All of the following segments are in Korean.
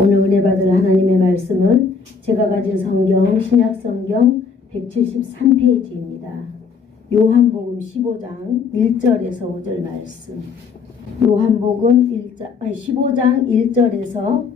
오늘 은혜 받을 하나님의 말씀은 제가 가진 성경 신약성경 173페이지입니다. 요한복음 15장 1절에서 5절 말씀. 요한복음 15장 1절에서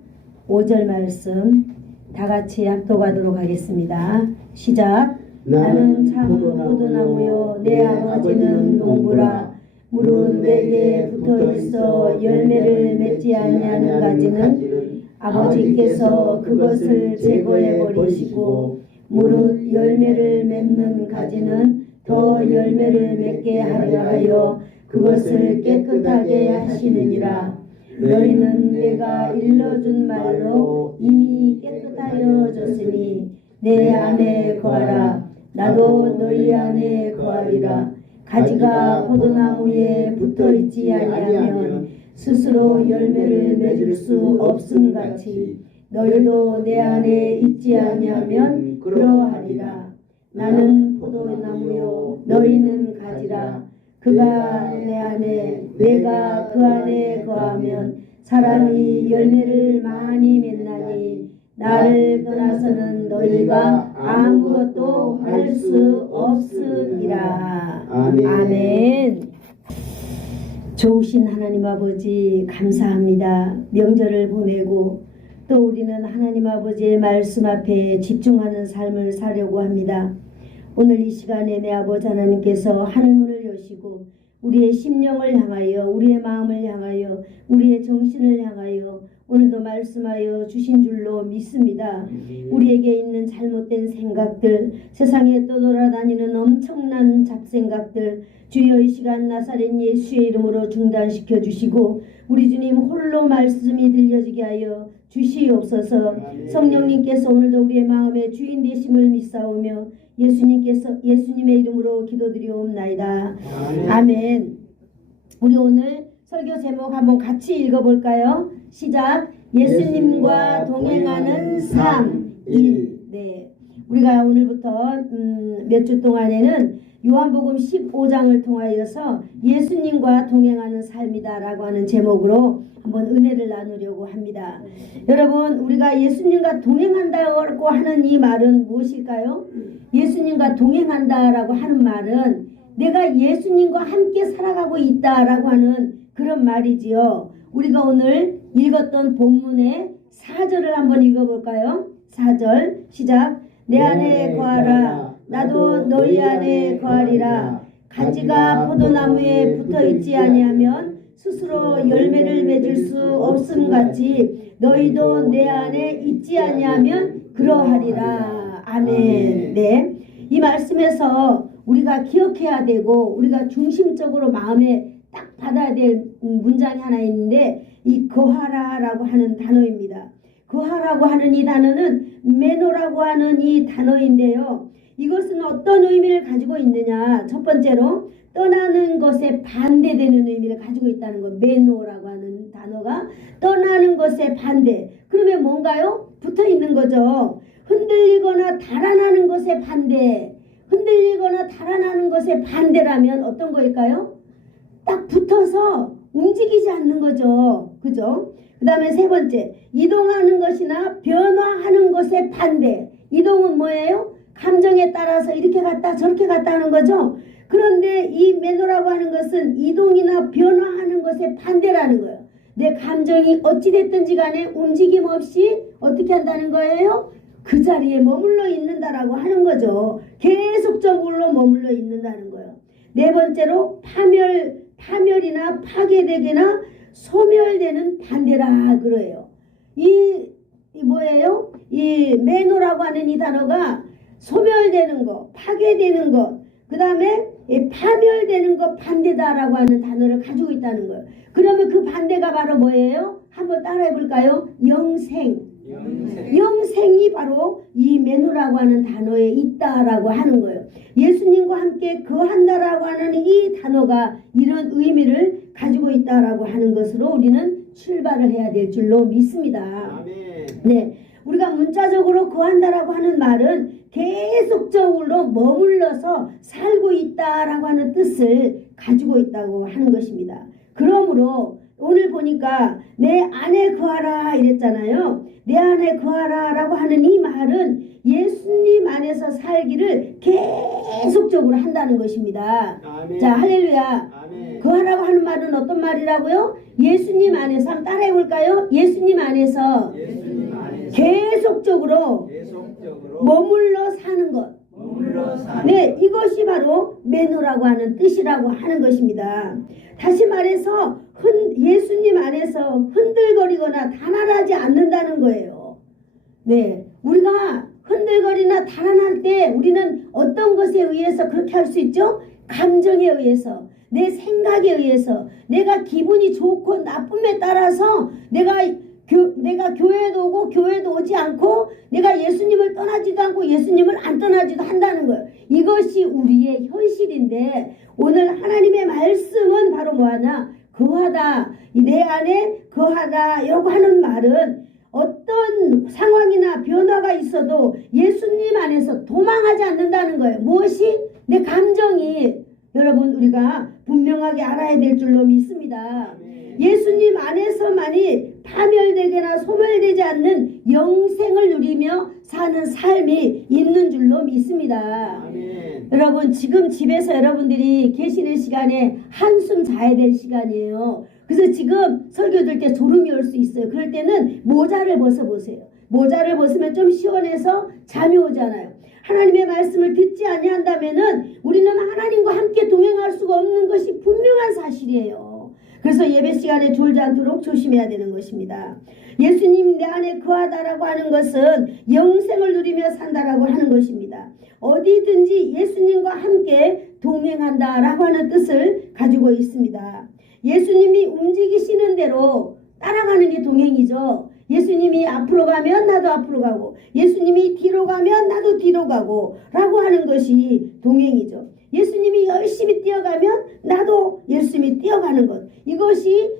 5절 말씀 다 같이 합독하도록 하겠습니다. 시작. 나는 참 포도나무요 내 아버지는 농부라. 물은 내게 붙어있어 열매를 맺지 아니하는 가지는 아버지께서 그것을 제거해 버리시고 무릇 열매를 맺는 가지는 더 열매를 맺게 하려 하여 그것을 깨끗하게 하시느니라. 너희는 내가 일러준 말로 이미 깨끗하여졌으니 내 안에 거하라. 나도 너희 안에 거하리라. 가지가 포도나무에 붙어있지 아니하면 스스로 열매를 맺을 수 없음같이 너희도 내 안에 있지 아니하면 그러하리라. 나는 포도나무요 너희는 가지라. 그가 내 안에 내가 그 안에 거하면 사람이 열매를 많이 맺나니 나를 떠나서는 너희가 아무것도 할 수 없으리라. 아멘. 좋으신 하나님 아버지 감사합니다. 명절을 보내고 또 우리는 하나님 아버지의 말씀 앞에 집중하는 삶을 살려고 합니다. 오늘 이 시간에 내 아버지 하나님께서 하늘문을 여시고 우리의 심령을 향하여 우리의 마음을 향하여 우리의 정신을 향하여 오늘도 말씀하여 주신 줄로 믿습니다. 우리에게 있는 잘못된 생각들, 세상에 떠돌아다니는 엄청난 잡생각들 주여 이 시간 나사렛 예수의 이름으로 중단시켜 주시고 우리 주님 홀로 말씀이 들려지게 하여 주시옵소서. 성령님께서 오늘도 우리의 마음의 주인 되심을 믿사오며 예수님의 이름으로 기도드리옵나이다. 아멘. 우리 오늘 설교 제목 한번 같이 읽어볼까요? 시작. 예수님과 동행하는 삶 1. 네. 우리가 오늘부터 몇 주 동안에는 요한복음 15장을 통하여서 예수님과 동행하는 삶이다라고 하는 제목으로 한번 은혜를 나누려고 합니다. 여러분, 우리가 예수님과 동행한다고 하는 이 말은 무엇일까요? 예수님과 동행한다라고 하는 말은 내가 예수님과 함께 살아가고 있다라고 하는 그런 말이지요. 우리가 오늘 읽었던 본문의 4절을 한번 읽어볼까요? 4절 시작. 내 안에 거하라. 나도 너희 안에 거하리라. 가지가 포도나무에 붙어있지 아니하면 스스로 열매를 맺을 수 없음같이 너희도 내 안에 있지 아니하면 그러하리라. 아멘. 네. 이 말씀에서 우리가 기억해야 되고 우리가 중심적으로 마음에 딱 받아야 될 문장이 하나 있는데 이 거하라라고 하는 단어입니다. 거하라고 하는 이 단어는 메노라고 하는 이 단어인데요. 이것은 어떤 의미를 가지고 있느냐. 첫 번째로 떠나는 것에 반대되는 의미를 가지고 있다는 것. 메노라고 하는 단어가 떠나는 것에 반대. 그러면 뭔가요? 붙어 있는 거죠. 흔들리거나 달아나는 것에 반대. 흔들리거나 달아나는 것에 반대라면 어떤 거일까요? 딱 붙어서 움직이지 않는 거죠. 그죠? 그 다음에 세 번째, 이동하는 것이나 변화하는 것에 반대. 이동은 뭐예요? 감정에 따라서 이렇게 갔다 저렇게 갔다 하는 거죠. 그런데 이 매너라고 하는 것은 이동이나 변화하는 것에 반대라는 거예요. 내 감정이 어찌됐든지 간에 움직임 없이 어떻게 한다는 거예요? 그 자리에 머물러 있는다라고 하는 거죠. 계속적으로 머물러 있는다는 거예요. 네 번째로 파멸이나 파괴되거나 소멸되는 반대라 그래요. 이 뭐예요? 이 매노라고 하는 이 단어가 소멸되는 것, 파괴되는 것, 그 다음에 파멸되는 것 반대다라고 하는 단어를 가지고 있다는 거예요. 그러면 그 반대가 바로 뭐예요? 한번 따라해 볼까요? 영생이 바로 이 매노라고 하는 단어에 있다라고 하는 거예요. 예수님과 함께 거한다라고 하는 이 단어가 이런 의미를 가지고 있다라고 하는 것으로 우리는 출발을 해야 될 줄로 믿습니다. 네, 우리가 문자적으로 거한다라고 하는 말은 계속적으로 머물러서 살고 있다라고 하는 뜻을 가지고 있다고 하는 것입니다. 그러므로 오늘 보니까 내 안에 거하라 이랬잖아요. 내 안에 거하라 라고 하는 이 말은 예수님 안에서 살기를 계속적으로 한다는 것입니다. 아멘. 자, 할렐루야. 아멘. 거하라고 하는 말은 어떤 말이라고요? 예수님 안에서. 한번 따라해 볼까요? 예수님 안에서 예수님 안에서 계속적으로 계속적으로 머물러 사는 것. 머물러 사는 네, 이것이 바로 매너라고 하는 뜻이라고 하는 것입니다. 다시 말해서 예수님 안에서 흔들거리거나 단안하지 않는다는 거예요. 네, 우리가 흔들거리나 달아날 때 우리는 어떤 것에 의해서 그렇게 할 수 있죠? 감정에 의해서, 내 생각에 의해서, 내가 기분이 좋고 나쁨에 따라서 내가 교회에도 오고 교회에도 오지 않고 내가 예수님을 떠나지도 않고 예수님을 안 떠나지도 한다는 거예요. 이것이 우리의 현실인데 오늘 하나님의 말씀은 바로 뭐하나? 거하다. 내 안에 거하다 이라고 하는 말은 어떤 상황이나 변화가 있어도 예수님 안에서 도망하지 않는다는 거예요. 무엇이? 내 감정이. 여러분, 우리가 분명하게 알아야 될 줄로 믿습니다. 예수님 안에서만이 파멸되거나 소멸되지 않는 영생을 누리며 사는 삶이 있는 줄로 믿습니다. 아멘. 여러분, 지금 집에서 여러분들이 계시는 시간에 한숨 자야 될 시간이에요. 그래서 지금 설교 들 때 졸음이 올 수 있어요. 그럴 때는 모자를 벗어보세요. 모자를 벗으면 좀 시원해서 잠이 오잖아요. 하나님의 말씀을 듣지 아니한다면은 우리는 하나님과 함께 동행할 수가 없는 것이 분명한 사실이에요. 그래서 예배 시간에 졸지 않도록 조심해야 되는 것입니다. 예수님 내 안에 거하다라고 하는 것은 영생을 누리며 산다라고 하는 것입니다. 어디든지 예수님과 함께 동행한다라고 하는 뜻을 가지고 있습니다. 예수님이 움직이시는 대로 따라가는 게 동행이죠. 예수님이 앞으로 가면 나도 앞으로 가고 예수님이 뒤로 가면 나도 뒤로 가고 라고 하는 것이 동행이죠. 예수님이 열심히 뛰어가면 나도 열심히 뛰어가는 것. 이것이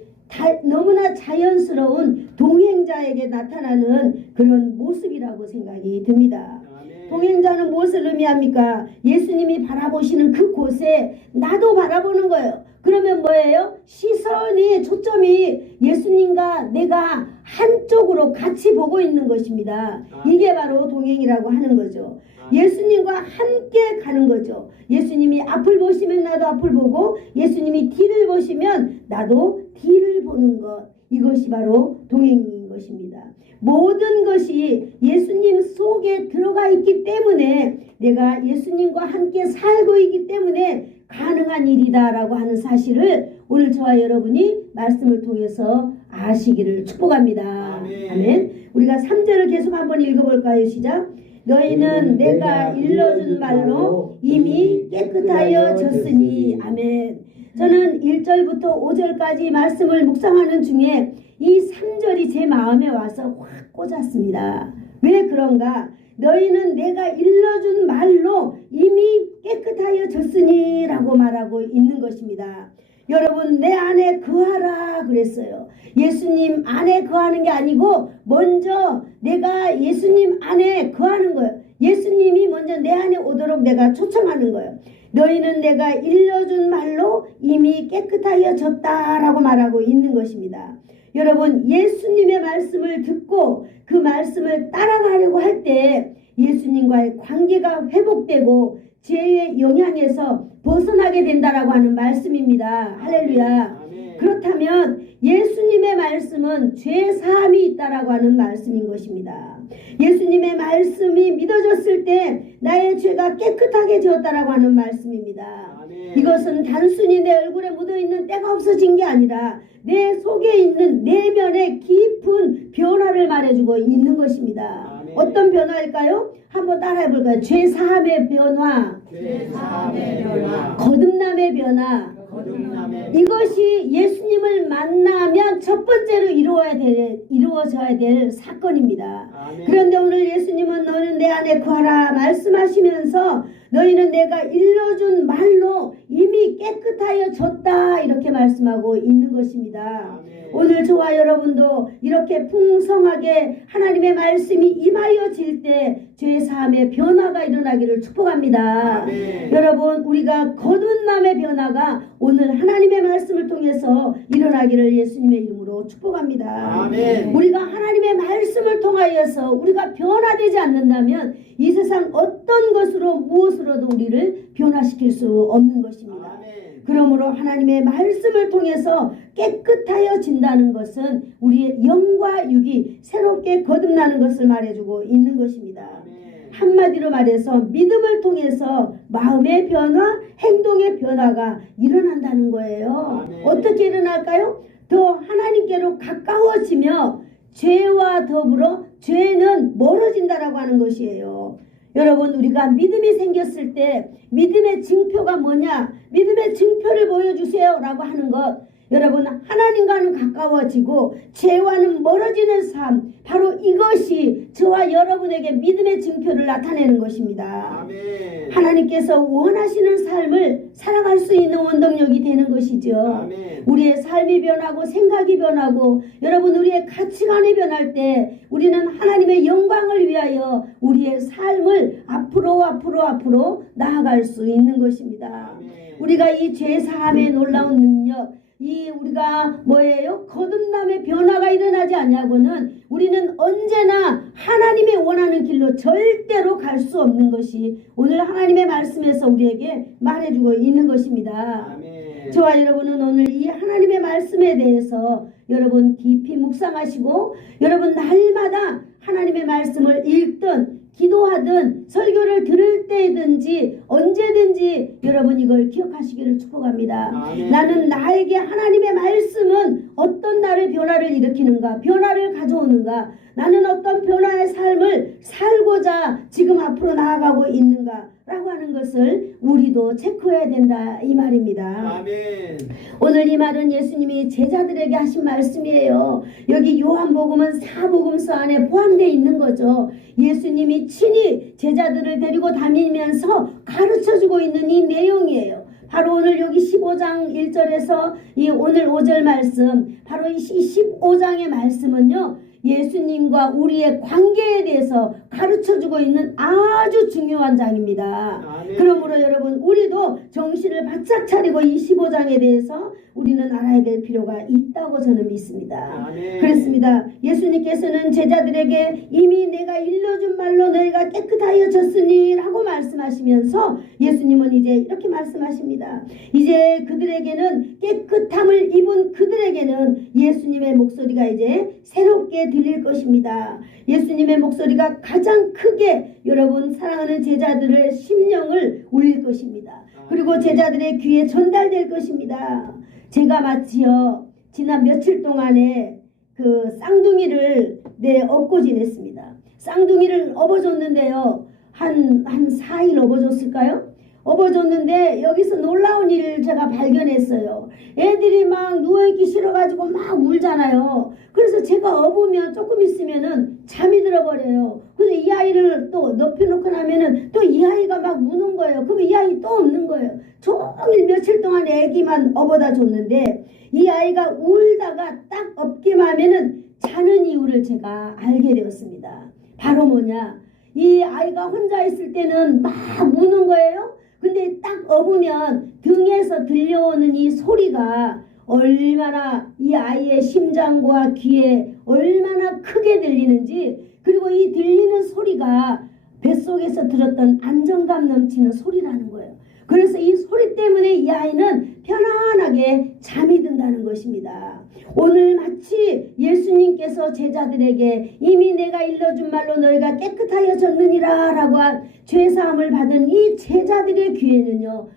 너무나 자연스러운 동행자에게 나타나는 그런 모습이라고 생각이 듭니다. 동행자는 무엇을 의미합니까? 예수님이 바라보시는 그 곳에 나도 바라보는 거예요. 그러면 뭐예요? 시선이 초점이 예수님과 내가 한쪽으로 같이 보고 있는 것입니다. 이게 바로 동행이라고 하는 거죠. 예수님과 함께 가는 거죠. 예수님이 앞을 보시면 나도 앞을 보고 예수님이 뒤를 보시면 나도 뒤를 보는 것. 이것이 바로 동행인 것입니다. 모든 것이 예수님 속에 들어가 있기 때문에 내가 예수님과 함께 살고 있기 때문에 가능한 일이다라고 하는 사실을 오늘 저와 여러분이 말씀을 통해서 아시기를 축복합니다. 아멘. 아멘. 우리가 3절을 계속 한번 읽어볼까요? 시작. 너희는 내가 일러준 말로 이미 깨끗하여 졌으니. 아멘. 저는 1절부터 5절까지 말씀을 묵상하는 중에 이 3절이 제 마음에 와서 확 꽂았습니다. 왜 그런가? 너희는 내가 일러준 말로 이미 깨끗하여 졌으니 라고 말하고 있는 것입니다. 여러분, 내 안에 거하라 그랬어요. 예수님 안에 거하는 게 아니고 먼저 내가 예수님 안에 거하는 거예요. 예수님이 먼저 내 안에 오도록 내가 초청하는 거예요. 너희는 내가 일러준 말로 이미 깨끗하여 졌다라고 말하고 있는 것입니다. 여러분, 예수님의 말씀을 듣고 그 말씀을 따라가려고 할 때 예수님과의 관계가 회복되고 죄의 영향에서 벗어나게 된다라고 하는 말씀입니다. 할렐루야. 아멘. 그렇다면 예수님의 말씀은 죄 사함이 있다라고 하는 말씀인 것입니다. 예수님의 말씀이 믿어졌을 때 나의 죄가 깨끗하게 지었다라고 하는 말씀입니다. 아멘. 이것은 단순히 내 얼굴에 묻어있는 때가 없어진 게 아니라 내 속에 있는 내면의 깊은 변화를 말해주고 있는 것입니다. 아멘. 어떤 변화일까요? 한번 따라해볼까요? 죄 사함의 변화, 죄 사함의 변화, 거듭남의 변화. 거듭남의 이것이 예수님을 만나면 첫 번째로 이루어져야 될 사건입니다. 아멘. 그런데 오늘 예수님은 너는 내 안에 거하라 말씀하시면서 너희는 내가 일러준 말로 이미 깨끗하여 졌다 이렇게 말씀하고 있는 것입니다. 아멘. 오늘 저와 여러분도 이렇게 풍성하게 하나님의 말씀이 임하여질 때 죄사함의 변화가 일어나기를 축복합니다. 아멘. 여러분, 우리가 거듭남의 변화가 오늘 하나님의 말씀을 통해서 일어나기 변하기를 예수님의 이름으로 축복합니다. 아멘. 우리가 하나님의 말씀을 통하여서 우리가 변화되지 않는다면 이 세상 어떤 것으로 무엇으로도 우리를 변화시킬 수 없는 것입니다. 아멘. 그러므로 하나님의 말씀을 통해서 깨끗하여진다는 것은 우리의 영과 육이 새롭게 거듭나는 것을 말해주고 있는 것입니다. 아멘. 한마디로 말해서 믿음을 통해서 마음의 변화, 행동의 변화가 일어난다는 거예요. 아멘. 어떻게 일어날까요? 더 하나님께로 가까워지며 죄와 더불어 죄는 멀어진다라고 하는 것이에요. 여러분, 우리가 믿음이 생겼을 때 믿음의 증표가 뭐냐? 믿음의 증표를 보여주세요 라고 하는 것, 여러분, 하나님과는 가까워지고 죄와는 멀어지는 삶, 바로 이것이 저와 여러분에게 믿음의 증표를 나타내는 것입니다. 아멘. 하나님께서 원하시는 삶을 살아갈 수 있는 원동력이 되는 것이죠. 아멘. 우리의 삶이 변하고 생각이 변하고 여러분, 우리의 가치관이 변할 때 우리는 하나님의 영광을 위하여 우리의 삶을 앞으로 나아갈 수 있는 것입니다. 아멘. 우리가 이 죄사함의 놀라운 능력, 이 우리가 뭐예요? 거듭남의 변화가 일어나지 않냐고는 우리는 언제나 하나님의 원하는 길로 절대로 갈 수 없는 것이 오늘 하나님의 말씀에서 우리에게 말해주고 있는 것입니다. 아멘. 저와 여러분은 오늘 이 하나님의 말씀에 대해서 여러분 깊이 묵상하시고 여러분 날마다 하나님의 말씀을 읽든 기도하든 설교를 들을 때든지 언제든지 여러분 이걸 기억하시기를 축복합니다. 아멘. 나는 나에게 하나님의 말씀은 어떤 나를 변화를 일으키는가, 변화를 가져오는가, 나는 어떤 변화의 삶을 살고자 지금 앞으로 나아가고 있는가 라고 하는 것을 우리도 체크해야 된다 이 말입니다. 아멘. 오늘 이 말은 예수님이 제자들에게 하신 말씀이에요. 여기 요한복음은 사복음서 안에 포함되어 있는 거죠. 예수님이 친히 제자들을 데리고 다니면서 가르쳐주고 있는 이 내용이에요. 바로 오늘 여기 15장 1절에서 이 오늘 5절 말씀, 바로 이 15장의 말씀은요, 예수님과 우리의 관계에 대해서 가르쳐주고 있는 아주 중요한 장입니다. 아멘. 그러므로 여러분, 우리도 정신을 바짝 차리고 이 15장에 대해서 우리는 알아야 될 필요가 있다고 저는 믿습니다. 아멘. 그렇습니다. 예수님께서는 제자들에게 이미 내가 일러준 말로 너희가 깨끗하여졌으니 라고 말씀하시면서 예수님은 이제 이렇게 말씀하십니다. 이제 그들에게는 깨끗함을 입은 그들에게는 예수님의 목소리가 이제 새롭게 들릴 것입니다. 예수님의 목소리가 가장 크게 여러분 사랑하는 제자들의 심령을 울릴 것입니다. 그리고 제자들의 귀에 전달될 것입니다. 제가 마치요 지난 며칠 동안에 그 쌍둥이를 업고 지냈습니다. 쌍둥이를 업어줬는데요, 한 4일 업어줬을까요? 업어줬는데 여기서 놀라운 일을 제가 발견했어요. 애들이 막 누워있기 싫어가지고 막 울잖아요. 그래서 제가 업으면 조금 있으면은 잠이 들어버려요. 그래서 이 아이를 또 높여놓고 나면은 또 이 아이가 막 우는 거예요. 그러면 이 아이 또 없는 거예요. 종일 며칠 동안 애기만 업어다 줬는데 이 아이가 울다가 딱 업기만 하면은 자는 이유를 제가 알게 되었습니다. 바로 뭐냐, 이 아이가 혼자 있을 때는 막 우는 거예요. 근데 딱 업으면 등에서 들려오는 이 소리가 얼마나 이 아이의 심장과 귀에 얼마나 크게 들리는지, 그리고 이 들리는 소리가 뱃속에서 들었던 안정감 넘치는 소리라는 거예요. 그래서 이 소리 때문에 이 아이는 편안하게 잠이 든다는 것입니다. 오늘 마치 예수님께서 제자들에게 이미 내가 일러준 말로 너희가 깨끗하여졌느니라 라고 한 죄사함을 받은 이 제자들의 귀에는요,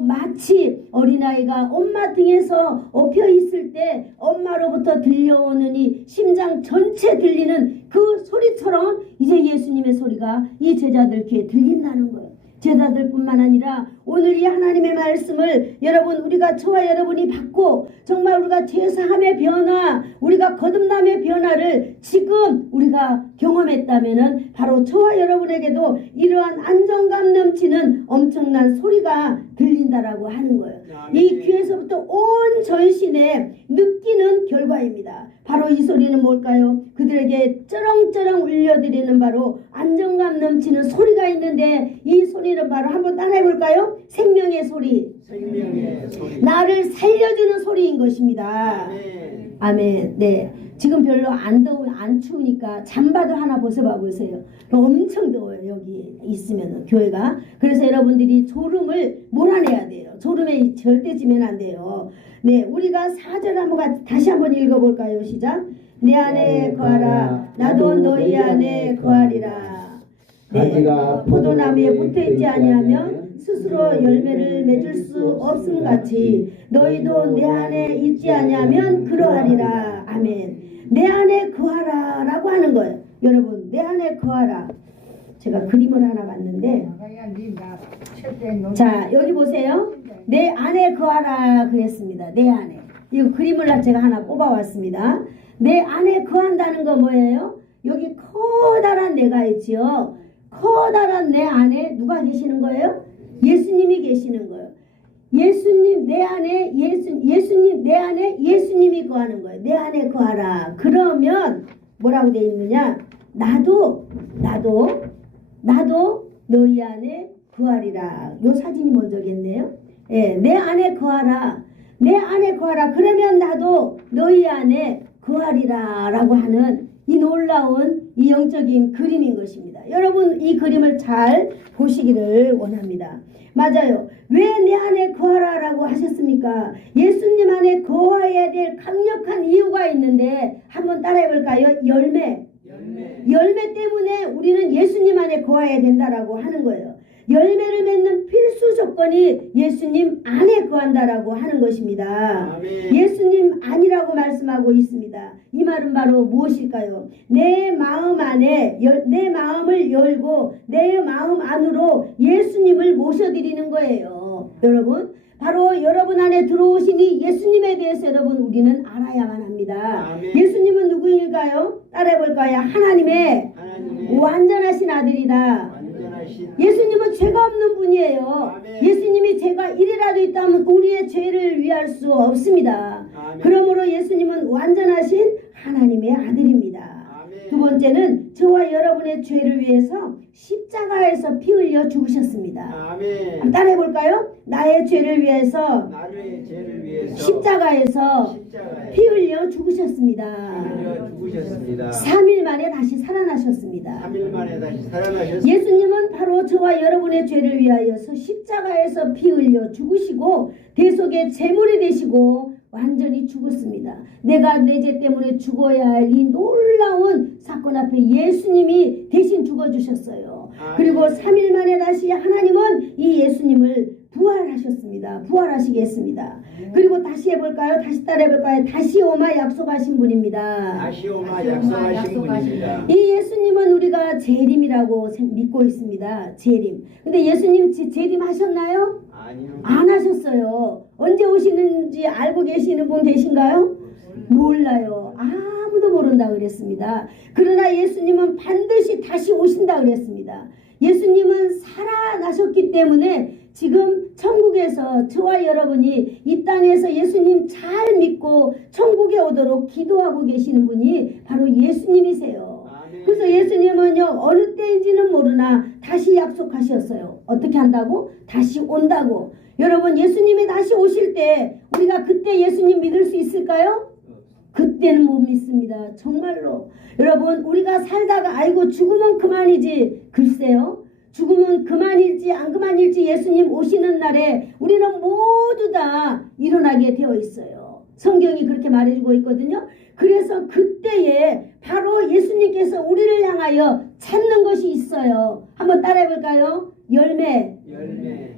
마치 어린아이가 엄마 등에서 엎여 있을 때 엄마로부터 들려오는 이 심장 전체 들리는 그 소리처럼 이제 예수님의 소리가 이 제자들 귀에 들린다는 거예요. 제자들뿐만 아니라 오늘 이 하나님의 말씀을 여러분, 우리가 저와 여러분이 받고 정말 우리가 죄사함의 변화, 우리가 거듭남의 변화를 지금 우리가 경험했다면은 바로 저와 여러분에게도 이러한 안정감 넘치는 엄청난 소리가 들린다라고 하는 거예요. 이 귀에서부터 온 전신에 느끼는 결과입니다. 바로 이 소리는 뭘까요? 그들에게 쩌렁쩌렁 울려드리는 바로 안정감 넘치는 소리가 있는데 이 소리는 바로 한번 따라해 볼까요? 생명의 소리. 생명의 소리. 나를 살려주는 소리인 것입니다. 아멘. 아멘. 네. 지금 별로 안 추우니까 잠바도 하나 벗어봐 보세요. 엄청 더워요. 여기 있으면 교회가. 그래서 여러분들이 졸음을 몰아내야 돼요. 졸음에 절대 지면 안 돼요. 네, 우리가 4절 한번 다시 한번 읽어볼까요? 시작. 내 안에 거하라. 나도 너희 안에 거하리라. 네, 가지가 포도나무에 붙어있지 아니하면 스스로 열매를 맺을 수 없음 같이 너희도 내 안에 있지 아니하면 그러하리라. 아멘. 내 안에 거하라 라고 하는 거예요. 여러분, 내 안에 거하라. 제가 그림을 하나 봤는데, 자, 여기 보세요. 내 안에 거하라 그랬습니다. 내 안에. 이 그림을 제가 하나 뽑아왔습니다. 내 안에 거한다는 거 뭐예요? 여기 커다란 내가 있지요. 커다란 내 안에 누가 계시는 거예요? 예수님이 계시는 거예요. 예수님 내 안에 예수님 내 안에 예수님이 거하는 거예요. 내 안에 거하라. 그러면 뭐라고 되어 있느냐? 나도 너희 안에 거하리라. 요 사진이 먼저겠네요. 예, 내 안에 거하라. 내 안에 거하라. 그러면 나도 너희 안에 거하리라라고 하는 이 놀라운 이 영적인 그림인 것입니다. 여러분 이 그림을 잘 보시기를 원합니다. 맞아요. 왜 내 안에 거하라라고 하셨습니까? 예수님 안에 거해야 될 강력한 이유가 있는데 한번 따라해 볼까요? 열매 때문에 우리는 예수님 안에 거해야 된다라고 하는 거예요. 열매를 맺는 필수 조건이 예수님 안에 거한다라고 하는 것입니다. 아멘. 예수님 안이라고 말씀하고 있습니다. 이 말은 바로 무엇일까요? 내 마음 안에 내 마음을 열고 내 마음 안으로 예수님을 모셔드리는 거예요. 여러분, 바로 여러분 안에 들어오시니 예수님에 대해서 여러분 우리는 알아야만 합니다. 아멘. 예수님은 누구일까요? 따라해볼까요? 하나님의 완전하신 아들이다. 완전하신 예수님은 죄가 없는 분이에요. 아멘. 예수님이 죄가 1이라도 있다면 우리의 죄를 위할 수 없습니다. 아멘. 그러므로 예수님은 완전하신 하나님의 아들입니다. 아멘. 두 번째는 저와 여러분의 죄를 위해서 십자가에서 피 흘려 죽으셨습니다. 아멘. 따라해볼까요? 나의 죄를 위해서 나의 죄를 위해서 십자가에 피 흘려 죽으셨습니다. 흘려 죽으셨습니다. 3일 만에 다시 살아나셨습니다. 3일 만에 다시 살아나셨습니다. 예수님은 바로 저와 여러분의 죄를 위하여서 십자가에서 피 흘려 죽으시고 대속의 제물이 되시고 완전히 죽었습니다. 내가 내 죄 때문에 죽어야 할 이 놀라운 사건 앞에 예수님이 대신 죽어주셨어요. 그리고 3일 만에 다시 하나님은 이 예수님을 부활하셨습니다. 부활하시겠습니다. 그리고 다시 해볼까요? 다시 따라해볼까요? 다시 오마 약속하신 분입니다. 다시 오마 약속하신 분입니다. 이 예수님은 우리가 재림이라고 믿고 있습니다. 재림. 근데 예수님 재림 하셨나요? 아니요. 안 하셨어요. 언제 오시는지 알고 계시는 분 계신가요? 몰라요. 아무도 모른다 그랬습니다. 그러나 예수님은 반드시 다시 오신다 그랬습니다. 예수님은 살아나셨기 때문에 지금 천국에서 저와 여러분이 이 땅에서 예수님 잘 믿고 천국에 오도록 기도하고 계시는 분이 바로 예수님이세요. 아멘. 그래서 예수님은요 어느 때인지는 모르나 다시 약속하셨어요. 어떻게 한다고? 다시 온다고. 여러분 예수님이 다시 오실 때 우리가 그때 예수님 믿을 수 있을까요? 그때는 못 믿습니다. 정말로. 여러분 우리가 살다가 아이고 죽으면 그만이지. 글쎄요. 죽으면 그만일지 안 그만일지 예수님 오시는 날에 우리는 모두 다 일어나게 되어 있어요. 성경이 그렇게 말해주고 있거든요. 그래서 그때에 바로 예수님께서 우리를 향하여 찾는 것이 있어요. 한번 따라해볼까요? 열매.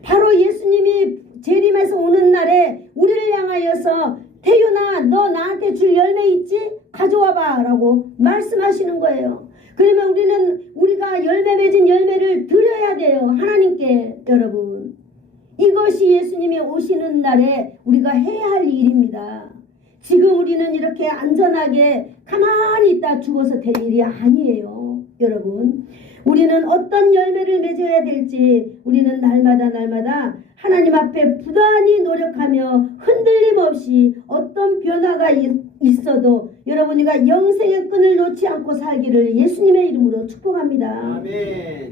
바로 예수님이 재림에서 오는 날에 우리를 향하여서 태윤아 너 나한테 줄 열매 있지? 가져와봐 라고 말씀하시는 거예요. 그러면 우리가 열매 맺은 열매를 드려야 돼요. 하나님께. 여러분 이것이 예수님이 오시는 날에 우리가 해야 할 일입니다. 지금 우리는 이렇게 안전하게 가만히 있다 죽어서 될 일이 아니에요. 여러분 우리는 어떤 열매를 맺어야 될지 우리는 날마다 하나님 앞에 부단히 노력하며 흔들림 없이 어떤 변화가 있어도 여러분이가 영생의 끈을 놓지 않고 살기를 예수님의 이름으로 축복합니다. 아멘.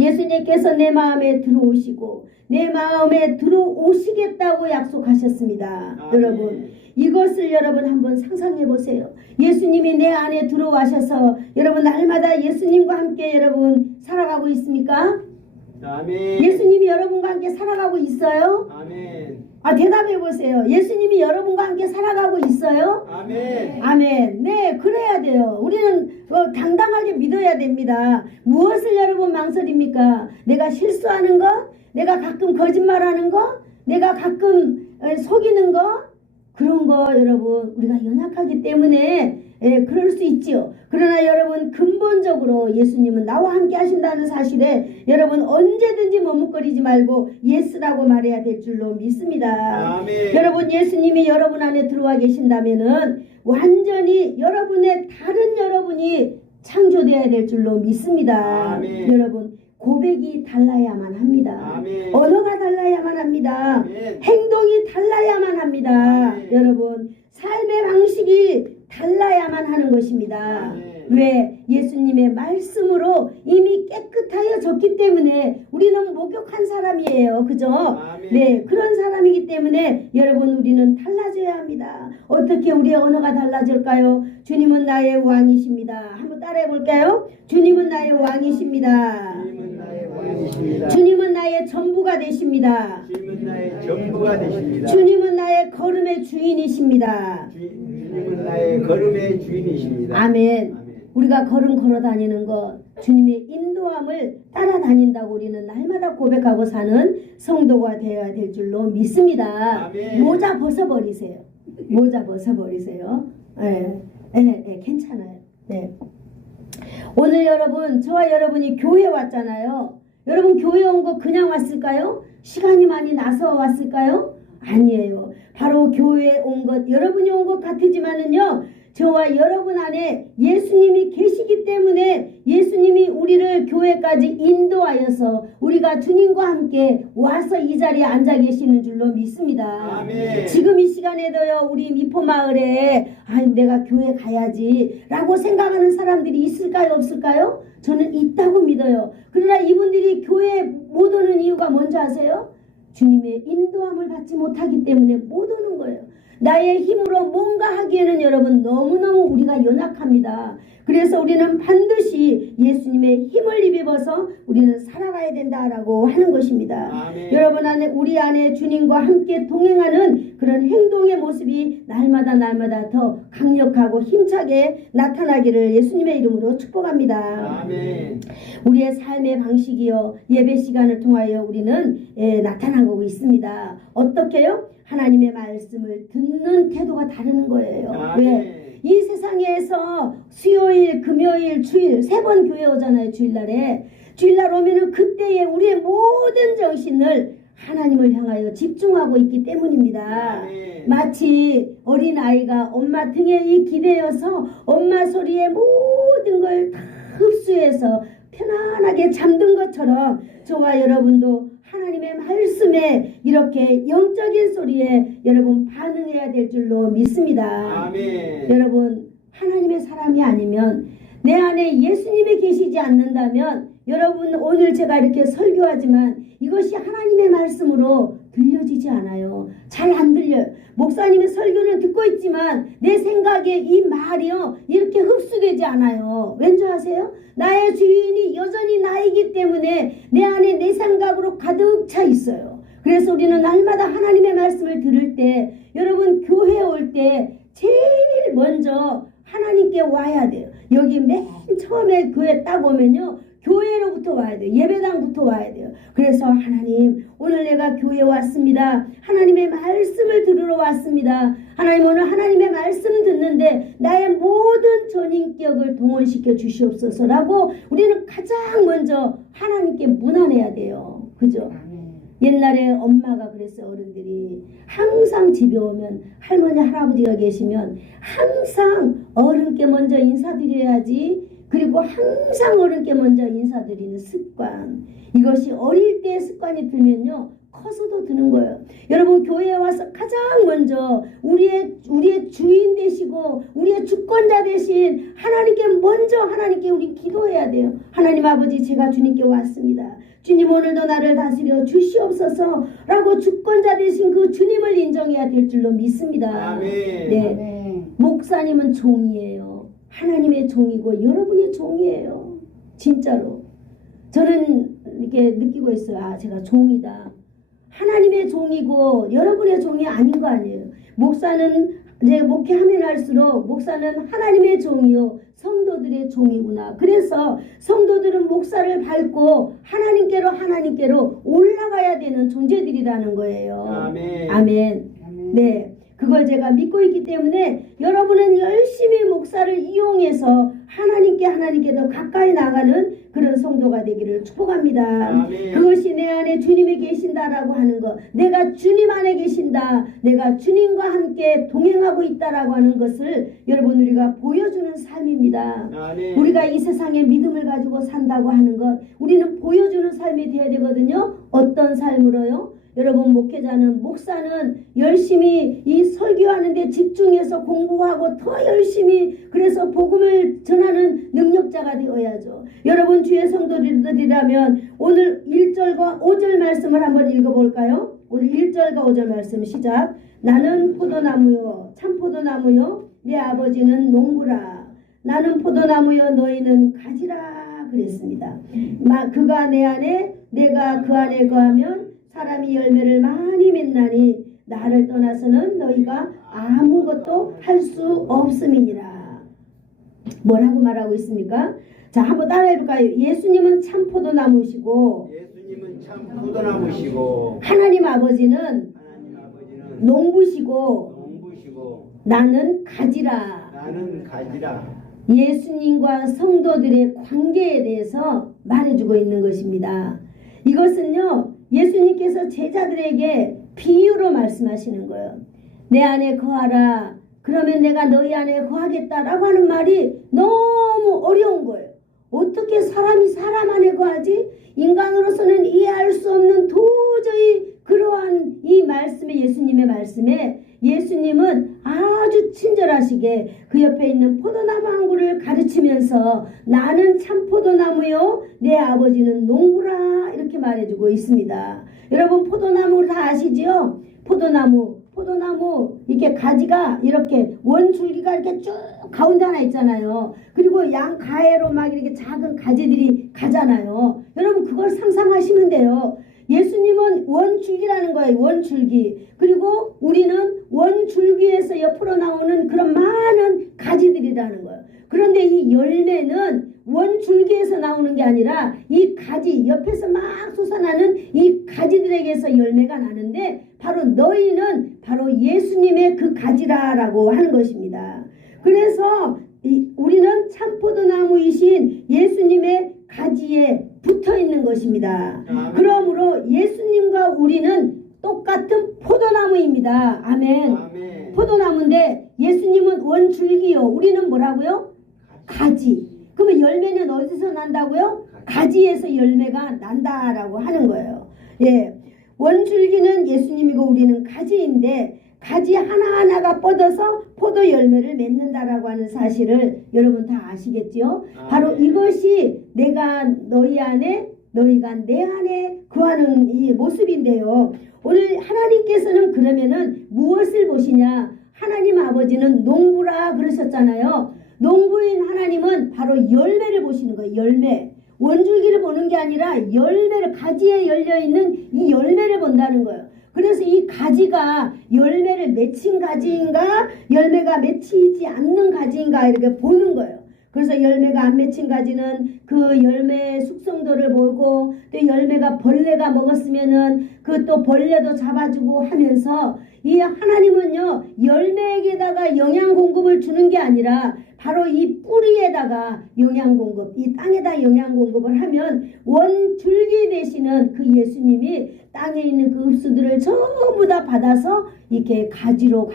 예수님께서 내 마음에 들어오시고 내 마음에 들어오시겠다고 약속하셨습니다. 아멘. 여러분 이것을 여러분 한번 상상해 보세요. 예수님이 내 안에 들어와셔서 여러분 날마다 예수님과 함께 여러분 살아가고 있습니까? 아멘. 예수님이 여러분과 함께 살아가고 있어요? 아멘. 대답해 보세요. 예수님이 여러분과 함께 살아가고 있어요? 아멘. 아멘. 네, 그래야 돼요. 우리는 당당하게 믿어야 됩니다. 무엇을 여러분 망설입니까? 내가 실수하는 거? 내가 가끔 거짓말하는 거? 내가 가끔 속이는 거? 그런 거 여러분 우리가 연약하기 때문에 그럴 수 있지요. 그러나 여러분 근본적으로 예수님은 나와 함께 하신다는 사실에 여러분 언제든지 머뭇거리지 말고 예스라고 말해야 될 줄로 믿습니다. 아멘. 여러분 예수님이 여러분 안에 들어와 계신다면은 완전히 여러분의 다른 여러분이 창조되어야 될 줄로 믿습니다. 아멘. 여러분 고백이 달라야만 합니다. 아멘. 언어가 달라야만 합니다. 아멘. 행동이 달라야만 합니다. 아멘. 여러분 삶의 방식이 달라야만 하는 것입니다. 아멘. 왜? 예수님의 말씀으로 이미 깨끗하여졌기 때문에 우리는 목욕한 사람이에요. 그죠? 아멘. 네, 그런 사람이기 때문에 여러분 우리는 달라져야 합니다. 어떻게 우리의 언어가 달라질까요? 주님은 나의 왕이십니다. 한번 따라해 볼까요? 주님은 나의 왕이십니다. 주님은 나의 왕이십니다. 주님은 나의 전부가 되십니다. 주님은 나의 전부가 되십니다. 주님은 나의 걸음의 주인이십니다. 주님은 나의 걸음의 주인이십니다. 아멘. 아멘. 우리가 걸음 걸어 다니는 것 주님의 인도함을 따라다닌다고 우리는 날마다 고백하고 사는 성도가 되어야 될 줄로 믿습니다. 아멘. 모자 벗어버리세요. 모자 벗어버리세요. 괜찮아요. 네. 오늘 여러분 저와 여러분이 교회 왔잖아요. 여러분 교회 온 거 그냥 왔을까요? 시간이 많이 나서 왔을까요? 아니에요. 바로 교회에 온 것 여러분이 온 것 같으지만은요 저와 여러분 안에 예수님이 계시기 때문에 예수님이 우리를 교회까지 인도하여서 우리가 주님과 함께 와서 이 자리에 앉아 계시는 줄로 믿습니다. 아멘. 지금 이 시간에도요 우리 미포마을에 내가 교회 가야지 라고 생각하는 사람들이 있을까요 없을까요? 저는 있다고 믿어요. 그러나 이분들이 교회에 못 오는 이유가 뭔지 아세요? 주님의 인도함을 받지 못하기 때문에 못 오는 거예요. 나의 힘으로 뭔가 하기에는 여러분 너무너무 우리가 연약합니다. 그래서 우리는 반드시 예수님의 힘을 입어서 우리는 살아가야 된다라고 하는 것입니다. 아멘. 여러분 안에 우리 안에 주님과 함께 동행하는 그런 행동의 모습이 날마다 더 강력하고 힘차게 나타나기를 예수님의 이름으로 축복합니다. 아멘. 우리의 삶의 방식이요 예배 시간을 통하여 우리는 나타나고 있습니다. 어떻게요? 하나님의 말씀을 듣는 태도가 다른 거예요. 아멘. 왜? 이 세상에서 수요일, 금요일, 주일 3번 교회 오잖아요. 주일날에. 주일날 오면은 그때에 우리의 모든 정신을 하나님을 향하여 집중하고 있기 때문입니다. 아멘. 마치 어린아이가 엄마 등에 기대어서 엄마 소리에 모든 걸 다 흡수해서 편안하게 잠든 것처럼 저와 여러분도 하나님의 말씀에 이렇게 영적인 소리에 여러분 반응해야 될 줄로 믿습니다. 아멘. 여러분 하나님의 사람이 아니면 내 안에 예수님이 계시지 않는다면 여러분 오늘 제가 이렇게 설교하지만 이것이 하나님의 말씀으로 들려지지 않아요. 잘 안 들려요. 목사님의 설교는 듣고 있지만 내 생각에 이 말이요 이렇게 흡수되지 않아요. 왠지 아세요? 나의 주인이 여전히 나이기 때문에 내 안에 내 생각으로 가득 차 있어요. 그래서 우리는 날마다 하나님의 말씀을 들을 때 여러분 교회에 올 때 제일 먼저 하나님께 와야 돼요. 여기 맨 처음에 교회 딱 오면요 교회로부터 와야 돼요. 예배당부터 와야 돼요. 그래서 하나님 오늘 내가 교회에 왔습니다. 하나님의 말씀을 들으러 왔습니다. 하나님 오늘 하나님의 말씀 듣는데 나의 모든 전인격을 동원시켜 주시옵소서라고 우리는 가장 먼저 하나님께 문안해야 돼요. 그죠? 옛날에 엄마가 그랬어요. 어른들이 항상 집에 오면 할머니 할아버지가 계시면 항상 어른께 먼저 인사드려야지. 그리고 항상 어른께 먼저 인사드리는 습관. 이것이 어릴 때 습관이 들면요 커서도 드는 거예요. 여러분 교회에 와서 가장 먼저 우리의 주인 되시고 우리의 주권자 되신 하나님께 먼저 하나님께 우리 기도해야 돼요. 하나님 아버지 제가 주님께 왔습니다. 주님 오늘도 나를 다스려 주시옵소서라고 주권자 되신 그 주님을 인정해야 될 줄로 믿습니다. 아멘. 네. 아멘. 목사님은 종이에요. 하나님의 종이고 여러분의 종이에요. 진짜로. 저는 이렇게 느끼고 있어요. 아, 제가 종이다. 하나님의 종이고 여러분의 종이 아닌 거 아니에요. 목사는 이제 목회하면 할수록 목사는 하나님의 종이요 성도들의 종이구나. 그래서 성도들은 목사를 밟고 하나님께로 올라가야 되는 존재들이라는 거예요. 아멘. 아멘. 네. 그걸 제가 믿고 있기 때문에 여러분은 열심히 목사를 이용해서 하나님께 더 가까이 나가는 그런 성도가 되기를 축복합니다. 아멘. 그것이 내 안에 주님이 계신다라고 하는 것, 내가 주님 안에 계신다, 내가 주님과 함께 동행하고 있다라고 하는 것을 여러분 우리가 보여주는 삶입니다. 아멘. 우리가 이 세상에 믿음을 가지고 산다고 하는 것, 우리는 보여주는 삶이 되어야 되거든요. 어떤 삶으로요? 여러분 목회자는 목사는 열심히 이 설교하는 데 집중해서 공부하고 더 열심히 그래서 복음을 전하는 능력자가 되어야죠. 여러분 주의 성도들이라면 오늘 1절과 5절 말씀을 한번 읽어볼까요? 오늘 1절과 5절 말씀 시작. 나는 포도나무요 참포도나무요 내 아버지는 농부라. 나는 포도나무요 너희는 가지라 그랬습니다. 그가 내 안에 내가 그 안에 거하면 사람이 열매를 많이 맺나니 나를 떠나서는 너희가 아무것도 할 수 없음이니라. 뭐라고 말하고 있습니까? 자, 한번 따라해볼까요? 예수님은 참 포도나무시고 예수님은 참 포도나무시고 하나님 아버지는 하나님 아버지는 농부시고 농부시고 나는 가지라. 나는 가지라. 예수님과 성도들의 관계에 대해서 말해주고 있는 것입니다. 이것은요 예수님께서 제자들에게 비유로 말씀하시는 거예요. 내 안에 거하라. 그러면 내가 너희 안에 거하겠다라고 하는 말이 너무 어려운 거예요. 어떻게 사람이 사람 안에 거하지? 인간으로서는 이해할 수 없는 도저히 그러한 이 말씀에 예수님의 말씀에 예수님은 아주 친절하시게 그 옆에 있는 포도나무 한 그루를 가르치면서 나는 참 포도나무요 내 아버지는 농부라 이렇게 말해주고 있습니다. 여러분 포도나무 다 아시지요? 포도나무 이렇게 가지가 이렇게 원줄기가 이렇게 쭉 가운데 하나 있잖아요. 그리고 양 가해로 막 이렇게 작은 가지들이 가잖아요. 여러분 그걸 상상하시면 돼요. 예수님은 원줄기라는 거예요. 원줄기. 그리고 우리는 원줄기에서 옆으로 나오는 그런 많은 가지들이라는 거예요. 그런데 이 열매는 원줄기에서 나오는 게 아니라 이 가지 옆에서 막 솟아나는 이 가지들에게서 열매가 나는데 바로 너희는 바로 예수님의 그 가지라라고 하는 것입니다. 그래서 우리는 참포도나무이신 예수님의 가지에 붙어 있는 것입니다. 그러므로 예수님과 우리는 똑같은 포도나무입니다. 아멘. 아멘. 포도나무인데 예수님은 원줄기요. 우리는 뭐라고요? 가지. 그러면 열매는 어디서 난다고요? 가지에서 열매가 난다라고 하는 거예요. 예. 원줄기는 예수님이고 우리는 가지인데 가지 하나하나가 뻗어서 포도 열매를 맺는다라고 하는 사실을 여러분 다 아시겠죠? 바로 이것이 내가 너희 안에 너희가 내 안에 거하는 이 모습인데요. 오늘 하나님께서는 그러면은 무엇을 보시냐? 하나님 아버지는 농부라 그러셨잖아요. 농부인 하나님은 바로 열매를 보시는 거예요. 열매. 원줄기를 보는 게 아니라 열매를 가지에 열려있는 이 열매를 본다는 거예요. 그래서 이 가지가 열매를 맺힌 가지인가 열매가 맺히지 않는 가지인가 이렇게 보는 거예요. 그래서 열매가 안 맺힌 가지는 그 열매의 숙성도를 보고 또 열매가 벌레가 먹었으면은 그 또 벌레도 잡아주고 하면서 이 하나님은요 열매에게다가 영양 공급을 주는 게 아니라 바로 이 뿌리에다가 영양 공급, 이 땅에다 영양 공급을 하면 원줄기 되시는 그 예수님이 땅에 있는 그 흡수들을 전부 다 받아서 이렇게 가지로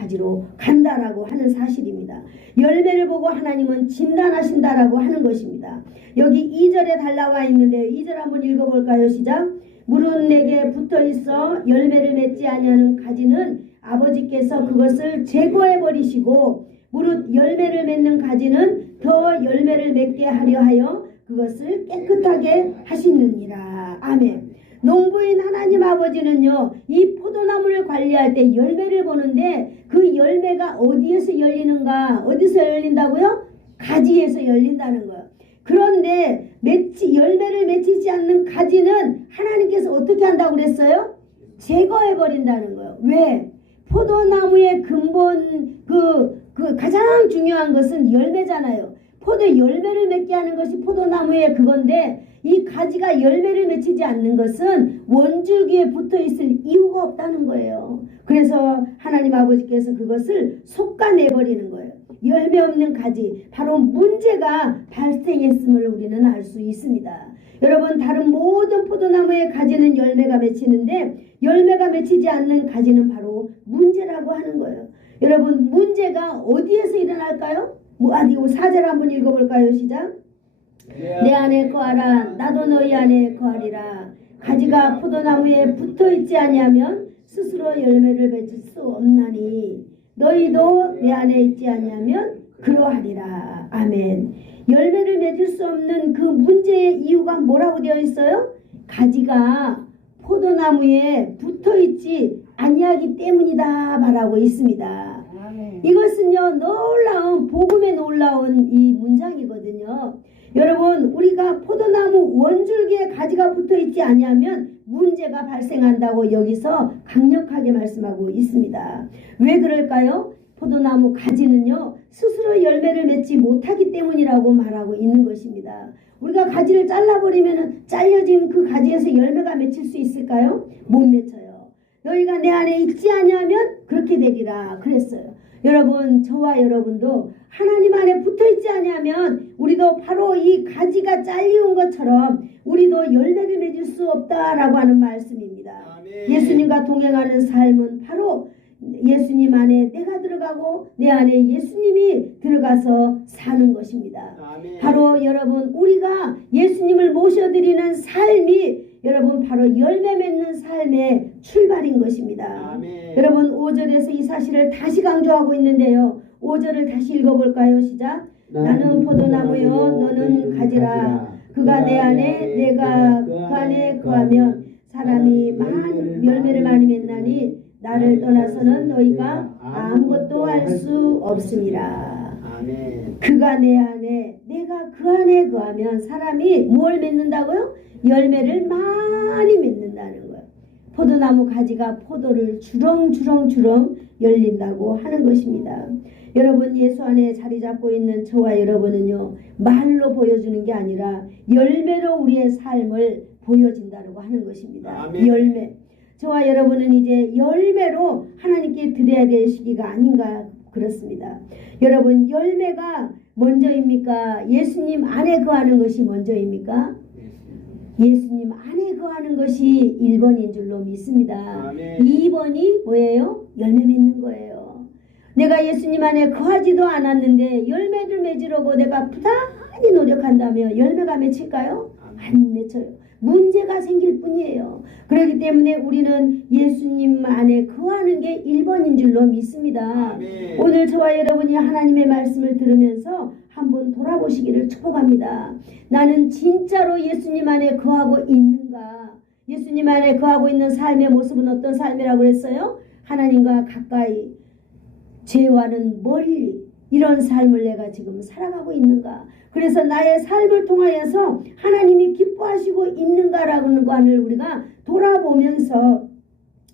간다라고 하는 사실입니다. 열매를 보고 하나님은 진단하신다라고 하는 것입니다. 여기 2절에 달라와 있는데요. 2절 한번 읽어볼까요? 시작. 무릇 내게 붙어 있어 열매를 맺지 아니하는 가지는 아버지께서 그것을 제거해 버리시고 무릇 열매를 맺는 가지는 더 열매를 맺게 하려 하여 그것을 깨끗하게 하시느니라. 아멘. 농부인 하나님 아버지는요, 이 포도나무를 관리할 때 열매를 보는데 그 열매가 어디에서 열리는가? 어디서 열린다고요? 가지에서 열린다는 거예요. 그런데 열매를 맺히지 않는 가지는 하나님께서 어떻게 한다고 그랬어요? 제거해 버린다는 거예요. 왜? 포도나무의 근본 가장 중요한 것은 열매잖아요. 포도 열매를 맺게 하는 것이 포도나무의 그건데 이 가지가 열매를 맺히지 않는 것은 원줄기에 붙어 있을 이유가 없다는 거예요. 그래서 하나님 아버지께서 그것을 솎아내버리는 거예요. 열매 없는 가지, 바로 문제가 발생했음을 우리는 알 수 있습니다. 여러분, 다른 모든 포도나무의 가지는 열매가 맺히는데 열매가 맺히지 않는 가지는 바로 문제라고 하는 거예요. 여러분, 문제가 어디에서 일어날까요? 어디 4절 한번 읽어볼까요? 시작. 내 안에 거하라, 나도 너희 안에 거하리라. 가지가 포도나무에 붙어있지 아니하면 스스로 열매를 맺을 수 없나니 너희도 내 안에 있지 아니하면 그러하리라. 아멘. 열매를 맺을 수 없는 그 문제의 이유가 뭐라고 되어 있어요? 가지가 포도나무에 붙어있지 아니하기 때문이다 말하고 있습니다. 이것은요, 놀라운 복음에 놀라운 이 문장이거든요. 여러분, 우리가 포도나무 원줄기에 가지가 붙어있지 아니하면 문제가 발생한다고 여기서 강력하게 말씀하고 있습니다. 왜 그럴까요? 포도나무 가지는요, 스스로 열매를 맺지 못하기 때문이라고 말하고 있는 것입니다. 우리가 가지를 잘라버리면 잘려진 그 가지에서 열매가 맺힐 수 있을까요? 못 맺혀요. 너희가 내 안에 있지 아니하면 그렇게 되리라 그랬어요. 여러분, 저와 여러분도 하나님 안에 붙어있지 아니하면 우리도 바로 이 가지가 잘려온 것처럼 우리도 열매를 맺을 수 없다라고 하는 말씀입니다. 아멘. 예수님과 동행하는 삶은 바로 예수님 안에 내가 들어가고 내 안에 예수님이 들어가서 사는 것입니다. 아멘. 바로 여러분, 우리가 예수님을 모셔드리는 삶이 여러분 바로 열매 맺는 삶의 출발인 것입니다. 아멘. 여러분, 5절에서 이 사실을 다시 강조하고 있는데요. 5절을 다시 읽어볼까요? 시작. 나는 포도나무요 너는 가지라. 그가 내 안에 내가 그 안에 거하면 사람이 열매를 많이 맺나니 나를 떠나서는 너희가 아무것도 할 수 없음이라. 아멘. 그가 내 안에 내가 그 안에 거하면 사람이 뭘 맺는다고요? 열매를 많이 맺는다는 거예요. 포도나무 가지가 포도를 주렁주렁 열린다고 하는 것입니다. 여러분, 예수 안에 자리 잡고 있는 저와 여러분은요, 말로 보여주는 게 아니라 열매로 우리의 삶을 보여진다고 하는 것입니다. 아멘. 열매. 저와 여러분은 이제 열매로 하나님께 드려야 될 시기가 아닌가 그렇습니다. 여러분, 열매가 먼저입니까? 예수님 안에 거하는 것이 먼저입니까? 예수님 안에 거하는 것이 1번인 줄로 믿습니다. 아멘. 2번이 뭐예요? 열매 맺는 거예요. 내가 예수님 안에 거하지도 않았는데 열매를 맺으려고 내가 부단히 노력한다면 열매가 맺힐까요? 안 맺혀요. 문제가 생길 뿐이에요. 그렇기 때문에 우리는 예수님 안에 거하는 게 1번인 줄로 믿습니다. 아멘. 오늘 저와 여러분이 하나님의 말씀을 들으면서 한번 돌아보시기를 축복합니다. 나는 진짜로 예수님 안에 거하고 있는가? 예수님 안에 거하고 있는 삶의 모습은 어떤 삶이라고 그랬어요? 하나님과 가까이, 죄와는 멀리, 이런 삶을 내가 지금 살아가고 있는가? 그래서 나의 삶을 통하여서 하나님이 기뻐하시고 있는가라는 것을 우리가 돌아보면서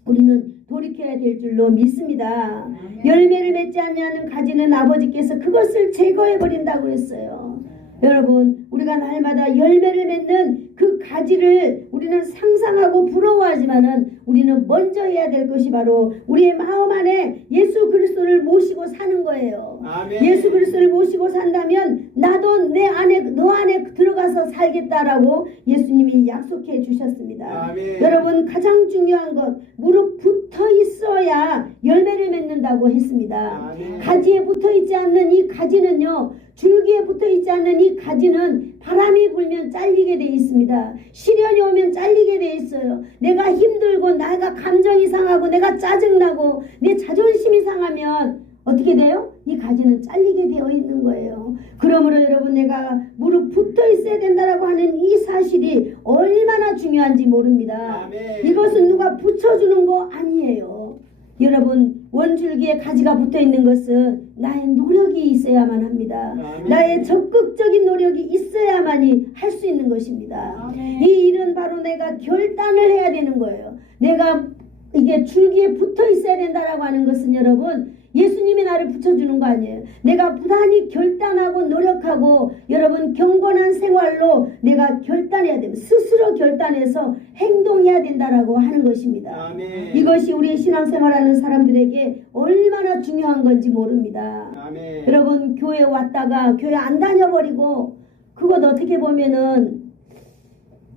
우리는 돌이켜야 될 줄로 믿습니다. 열매를 맺지 않는 가지는 아버지께서 그것을 제거해 버린다고 했어요. 여러분, 우리가 날마다 열매를 맺는 그 가지를 우리는 상상하고 부러워하지만은 우리는 먼저 해야 될 것이 바로 우리의 마음 안에 예수 그리스도를 모시고 사는 거예요. 아멘. 예수 그리스도를 모시고 산다면 나도 내 안에 너 안에 들어가서 살겠다라고 예수님이 약속해 주셨습니다. 아멘. 여러분, 가장 중요한 것, 무릎 붙어 있어야 열매를 맺는다고 했습니다. 아멘. 가지에 붙어 있지 않는 이 가지는요, 줄기에 붙어 있지 않는 이 가지는 바람이 불면 잘리게 돼 있습니다. 시련이 오면 잘리게 돼 있어요. 내가 힘들고 내가 감정이 상하고 내가 짜증나고 내 자존심이 상하면 어떻게 돼요? 이 가지는 잘리게 되어 있는 거예요. 그러므로 여러분 내가 무릎 붙어 있어야 된다라고 하는 이 사실이 얼마나 중요한지 모릅니다. 아멘. 이것은 누가 붙여주는 거 아니에요. 여러분 원줄기에 가지가 붙어 있는 것은 나의 노력이 있어야만 합니다. 아멘. 나의 적극적인 노력이 있어야만이 할 수 있는 것입니다. 아멘. 이 일은 바로 내가 결단을 해야 되는 거예요. 내가 이게 줄기에 붙어 있어야 된다라고 하는 것은 여러분 예수님이 나를 붙여주는 거 아니에요. 내가 부단히 결단하고 노력하고 여러분 경건한 생활로 내가 결단해야 됩니다. 스스로 결단해서 행동해야 된다라고 하는 것입니다. 아멘. 이것이 우리의 신앙생활하는 사람들에게 얼마나 중요한 건지 모릅니다. 아멘. 여러분 교회 왔다가 교회 안 다녀버리고 그것 어떻게 보면은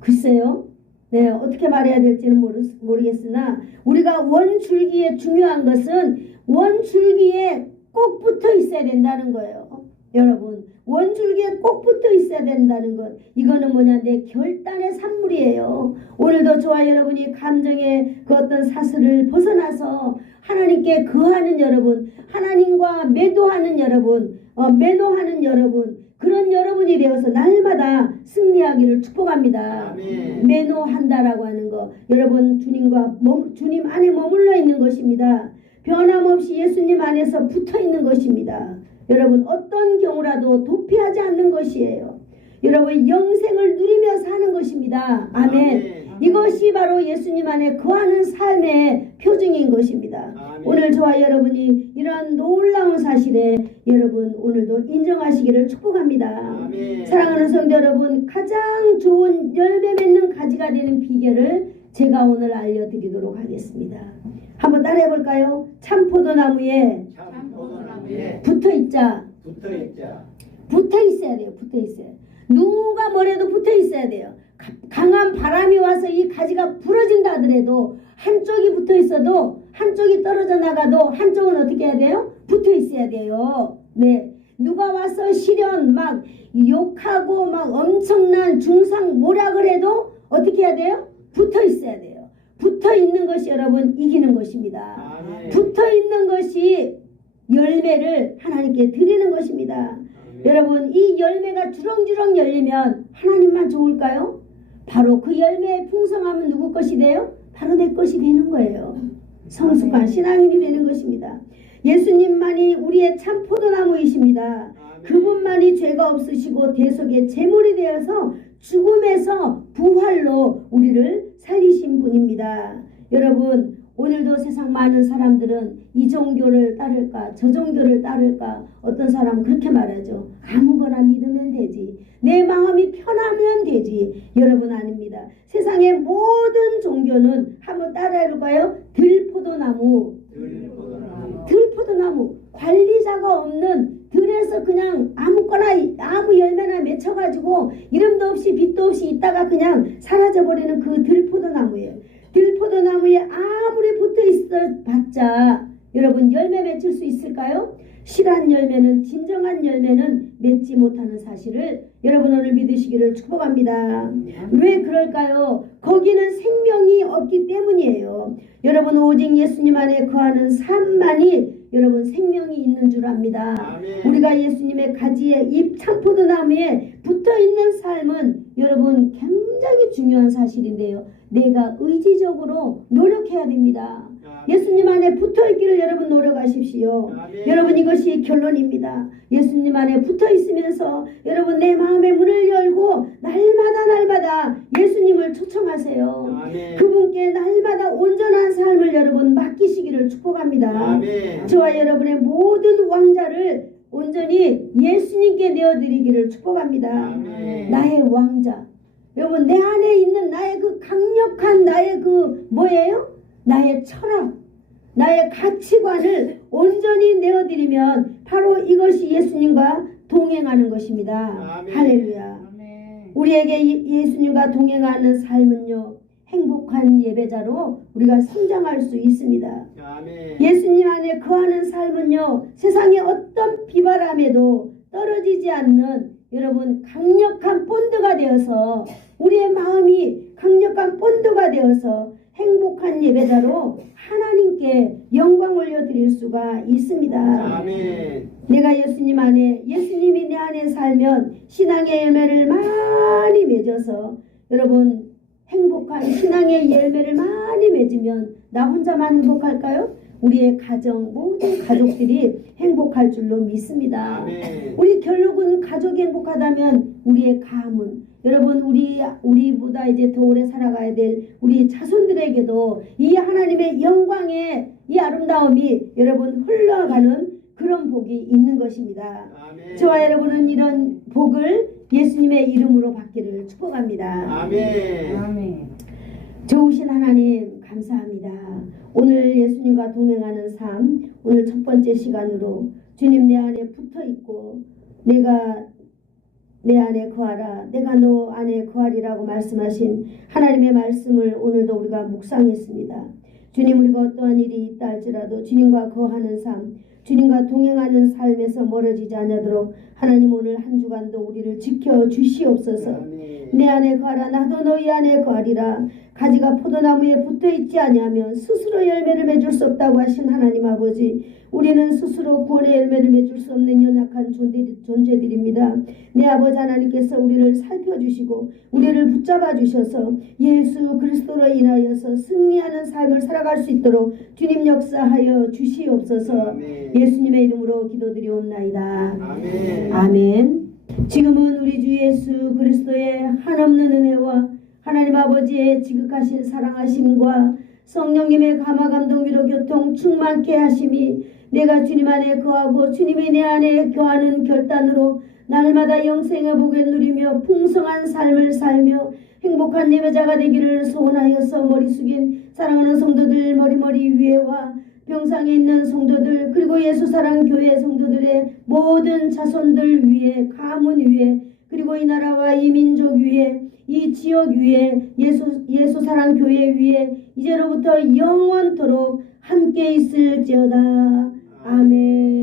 글쎄요. 네, 어떻게 말해야 될지는 모르겠으나 우리가 원줄기에 중요한 것은 원줄기에 꼭 붙어 있어야 된다는 거예요. 여러분 원줄기에 꼭 붙어 있어야 된다는 것 이거는 뭐냐 내 결단의 산물이에요. 오늘도 저와 여러분이 감정의 그 어떤 사슬을 벗어나서 하나님께 거하는 여러분 하나님과 매도하는 여러분 매노하는 여러분 그런 여러분이 되어서 날마다 승리하기를 축복합니다. 아멘. 매노한다라고 하는 거 여러분 주님 안에 머물러 있는 것입니다. 변함없이 예수님 안에서 붙어 있는 것입니다. 여러분 어떤 경우라도 도피하지 않는 것이에요. 여러분 영생을 누리며 사는 것입니다. 아멘. 아멘. 이것이 바로 예수님 안에 거하는 삶의 표징인 것입니다. 아멘. 오늘 저와 여러분이 이러한 놀라운 사실에 여러분 오늘도 인정하시기를 축복합니다. 아멘. 사랑하는 성도 여러분 가장 좋은 열매 맺는 가지가 되는 비결을 제가 오늘 알려드리도록 하겠습니다. 한번 따라해 볼까요? 참포도나무에 참 포도나무에 붙어있자. 붙어있자. 붙어 있어야 돼요. 붙어 있어요. 누가 뭐래도 붙어 있어야 돼요. 강한 바람이 와서 이 가지가 부러진다 하더라도 한쪽이 붙어 있어도 한쪽이 떨어져 나가도 한쪽은 어떻게 해야 돼요? 붙어 있어야 돼요. 네. 누가 와서 시련 막 욕하고 막 엄청난 중상 뭐라 그래도 어떻게 해야 돼요? 붙어 있어야 돼요. 붙어 있는 것이 여러분 이기는 것입니다. 아멘. 붙어 있는 것이 열매를 하나님께 드리는 것입니다. 아멘. 여러분 이 열매가 주렁주렁 열리면 하나님만 좋을까요? 바로 그 열매의 풍성함은 누구 것이 돼요? 바로 내 것이 되는 거예요. 성숙한 신앙인이 되는 것입니다. 예수님만이 우리의 참 포도나무이십니다. 아멘. 그분만이 죄가 없으시고 대속의 제물이 되어서 죽음에서 부활로 우리를 살리신 분입니다. 여러분 오늘도 세상 많은 사람들은 이 종교를 따를까 저 종교를 따를까 어떤 사람은 그렇게 말하죠. 아무거나 믿으면 되지. 내 마음이 편하면 되지. 여러분 아닙니다. 세상의 모든 종교는 한번 따라해볼까요? 들포도나무. 들포도나무. 들포도나무 관리자가 없는 들에서 그냥 아무거나 아무 열매나 맺혀가지고 이름도 없이 빛도 없이 있다가 그냥 사라져버리는 그 들포도나무예요. 들포도나무에 아무리 붙어있어 봤자 여러분 열매 맺힐 수 있을까요? 실한 열매는 진정한 열매는 맺지 못하는 사실을 여러분 오늘 믿으시기를 축복합니다. 왜 그럴까요? 거기는 생명이 없기 때문이에요. 여러분 오직 예수님 안에 거하는 삶만이 여러분 생명이 있는 줄 압니다. 아멘. 우리가 예수님의 가지에 이 참포도나무에 붙어있는 삶은 여러분 굉장히 중요한 사실인데요. 내가 의지적으로 노력해야 됩니다. 예수님 안에 붙어있기를 여러분 노력하십시오. 아멘. 여러분 이것이 결론입니다. 예수님 안에 붙어있으면서 여러분 내 마음의 문을 열고 날마다 예수님을 초청하세요. 아멘. 그분께 날마다 온전한 삶을 여러분 맡기시기를 축복합니다. 아멘. 저와 여러분의 모든 왕자를 온전히 예수님께 내어드리기를 축복합니다. 아멘. 나의 왕자. 여러분 내 안에 있는 나의 그 강력한 나의 그 뭐예요? 나의 철학, 나의 가치관을 온전히 내어드리면 바로 이것이 예수님과 동행하는 것입니다. 아멘. 할렐루야. 아멘. 우리에게 예수님과 동행하는 삶은요 행복한 예배자로 우리가 성장할 수 있습니다. 아멘. 예수님 안에 거하는 삶은요 세상의 어떤 비바람에도 떨어지지 않는 여러분 강력한 본드가 되어서 우리의 마음이 강력한 본드가 되어서 행복한 예배자로 하나님께 영광 올려드릴 수가 있습니다. 아멘. 내가 예수님 안에, 예수님이 내 안에 살면 신앙의 열매를 많이 맺어서 여러분 행복한 신앙의 열매를 많이 맺으면 나 혼자만 행복할까요? 우리의 가정, 모든 가족들이 행복할 줄로 믿습니다. 아멘. 우리 결국은 가족이 행복하다면 우리의 가문, 여러분 우리보다 이제 더 오래 살아가야 될 우리 자손들에게도 이 하나님의 영광의 이 아름다움이 여러분 흘러가는 그런 복이 있는 것입니다. 아멘. 저와 여러분은 이런 복을 예수님의 이름으로 받기를 축복합니다. 아멘. 아멘. 좋으신 하나님 감사합니다. 오늘 예수님과 동행하는 삶, 오늘 첫 번째 시간으로 주님 내 안에 붙어 있고 내가 내 안에 거하라, 내가 너 안에 거하리라고 말씀하신 하나님의 말씀을 오늘도 우리가 묵상했습니다. 주님, 우리가 어떠한 일이 있다 할지라도 주님과 거하는 삶, 주님과 동행하는 삶에서 멀어지지 않도록 하나님 오늘 한 주간도 우리를 지켜 주시옵소서. 아멘. 내 안에 거하라, 나도 너희 안에 거하리라. 가지가 포도나무에 붙어있지 아니하면 스스로 열매를 맺을 수 없다고 하신 하나님 아버지, 우리는 스스로 구원의 열매를 맺을 수 없는 연약한 존재들입니다. 내 아버지 하나님께서 우리를 살펴주시고 우리를 붙잡아 주셔서 예수 그리스도로 인하여서 승리하는 삶을 살아갈 수 있도록 주님 역사하여 주시옵소서. 아멘. 예수님의 이름으로 기도드리옵나이다. 아멘. 아멘. 지금은 우리 주 예수 그리스도의 한없는 은혜와 하나님 아버지의 지극하신 사랑하심과 성령님의 감화감동 위로 교통 충만케 하심이 내가 주님 안에 거하고 주님이 내 안에 거하는 결단으로 날마다 영생의 복을 누리며 풍성한 삶을 살며 행복한 예배자가 되기를 소원하여서 머리 숙인 사랑하는 성도들 머리 위에와 병상에 있는 성도들 그리고 예수사랑교회 성도들의 모든 자손들 위에 가문 위에 그리고 이 나라와 이 민족 위에 이 지역 위에 예수사랑교회 위에 이제로부터 영원토록 함께 있을지어다. 아멘.